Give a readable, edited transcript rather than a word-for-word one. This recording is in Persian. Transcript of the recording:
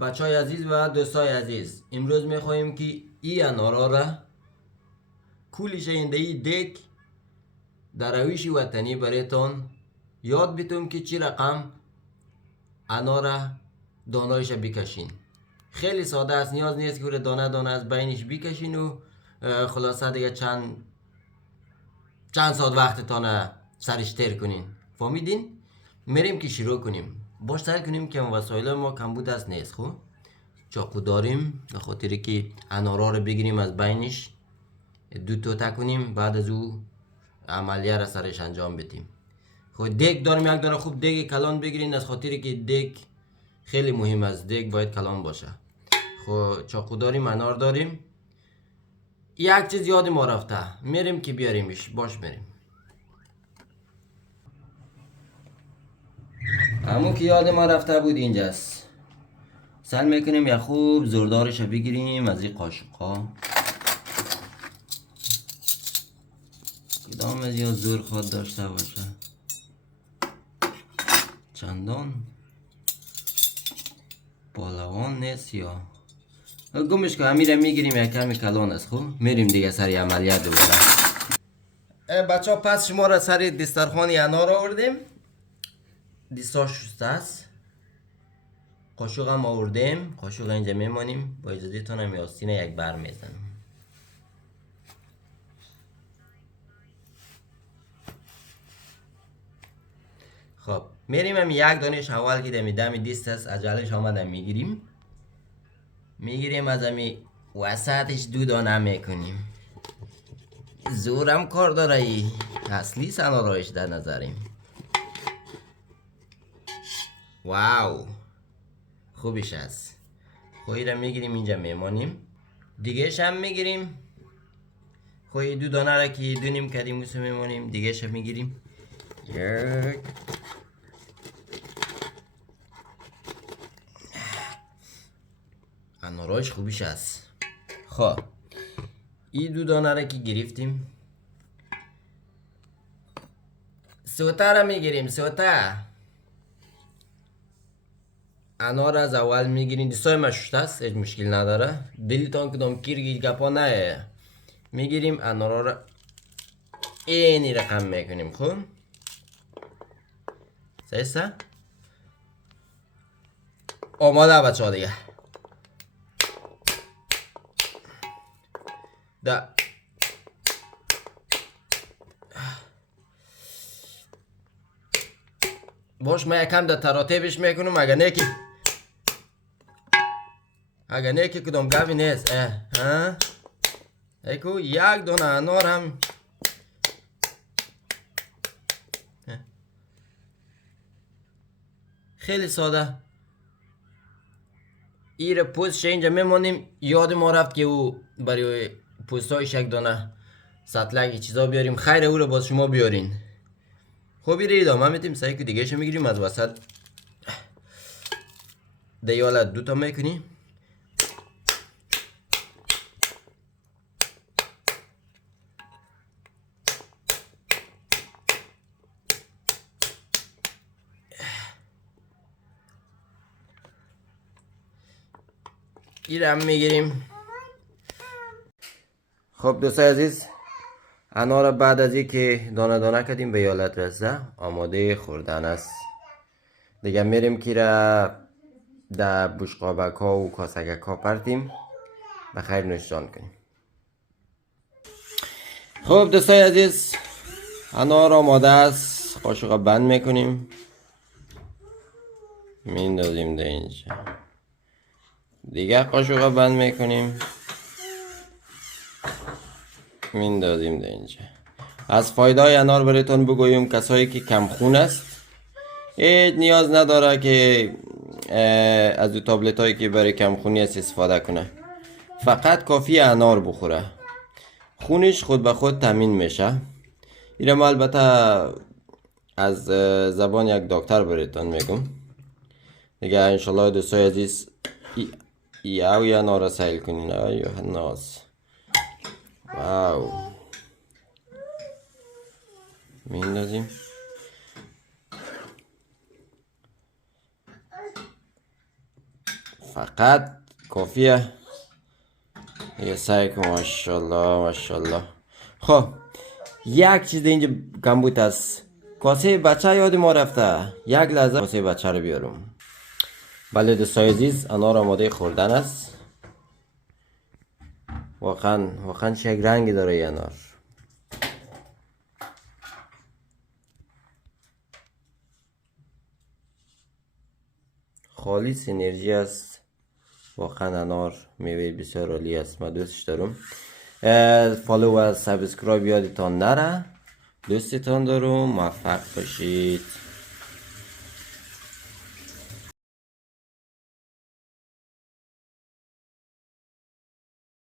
بچهای عزیز و دوستای عزیز، امروز میخواهیم که این انارا را کولی شیندهی دک در رویش وطنی برایتان یاد بیتم که چی رقم انارا دانایش بکشین. خیلی ساده است، نیاز نیست که دانه دانه از بینش بکشین و خلاصه دیگه چند ساعت وقتتان سرش تیر کنین. فهمیدین؟ میریم که شروع کنیم. باش سعی کنیم که وسایل ما کمبود است نیست. خب چاقو داریم به خاطر که انارا رو بگیریم از بینش دو تا کنیم، بعد از او عملیه را سرش انجام بدیم. خب دیگ داریم، یک دانه خوب دیگ کلان بگیرین از خاطر که دیگ خیلی مهم است، دیگ باید کلان باشه. خب چاقو داریم، انار داریم. یک چیز یاد ما رفته، میریم که بیاریمش. باش میریم. همون که یاد ما رفته بود اینجاست. سعی میکنیم یا خوب زوردارش رو بگیریم از این قاشقا. کدام از یا زور خود داشته باشه، چندان پالوان نیست یا گمش که همیره میگیریم یک کمی کلان است. خوب میریم دیگه سری عملیات دوباره. بچه ها پس شما را سری دسترخوان انار آوردیم، دیستا شسته است، قاشق هم آوردیم، قاشق اینجا میمانیم. با اجازه تان هم آستینه یک بر میزنم. خب میریم هم یک دانش اول که دم دیست است عجلش آمدم میگیریم از امی وسطش دو دانه میکنیم. زورم کار داره، ای اصلی سنارایش در نظریم. واو خوبش است. خویی را میگیریم اینجا میمانیم، دیگهش هم میگیریم. خویی دو دانه را که دو نیم کردیم موسو میمانیم، دیگهش هم میگیریم. یک انارایش خوبیش است. خب این دو دانه را که گرفتیم، سوتا را میگیریم. سوتا انار از اول میگیرین، دیستای مشوشت است، هیچ مشکل نداره. دلیتان کدام کیر گپا نه، میگیریم انارا را اینی رقم میکنیم. خب سیسته آماده بچه ها دیگه. ده باش من یکم در تراتیبش میکنم، اگر نه که کدام گوی نیست. ایکو یک دونه انار هم خیلی ساده. ایره پوستش اینجا میمونیم. یاد ما رفت که او برای پوستایش یک دانه سطلک چیزا بیاریم، خیر او رو باز شما بیارین. خب ایره ادامه میدیم. سعی که دیگه میگیریم از وسط دیالت دوتا میکنیم. ایره هم میگیریم. خب دوستای عزیز، انار بعد از این که دانه دانه کردیم به یالت رسه آماده خوردن است دیگه. میریم که را در بشقابک ها و کاسگک ها پرتیم بخیر نوشجان کنیم. خب دوستای عزیز، انار آماده است. قاشق بند میکنیم، میندازیم در اینجا، دیگه قاشق بند میکنیم، میندازیم در اینجا. از فایده انار برایتون بگویم، کسایی که کم خون است هیچ نیاز نداره که از دو تابلت هایی که برای کم خونی است استفاده کنه. فقط کافی انار بخوره، خونش خود به خود تامین میشه. اینم البته از زبان یک دکتر برایتون میگم دیگه. انشالله دوستای عزیز او یا انار سیل کنین. یا ناز واو میندازیم. فقط کافیه یه سعی کن. ماشاءالله ماشاءالله. خب یک چیز اینجا کمبود است. کاسه بچه یاد ما رفته. یک لحظه کاسه بچه رو بیارم. بله دوستای عزیز، انار آماده خوردن است. واقعا چه یک رنگی داره این انار. خالص انرژی است. واقعا انار میوه بسیار عالی است. من دوستش دارم. فالو و سابسکرایب یادتان نره. دوستتان دارم. موفق باشید.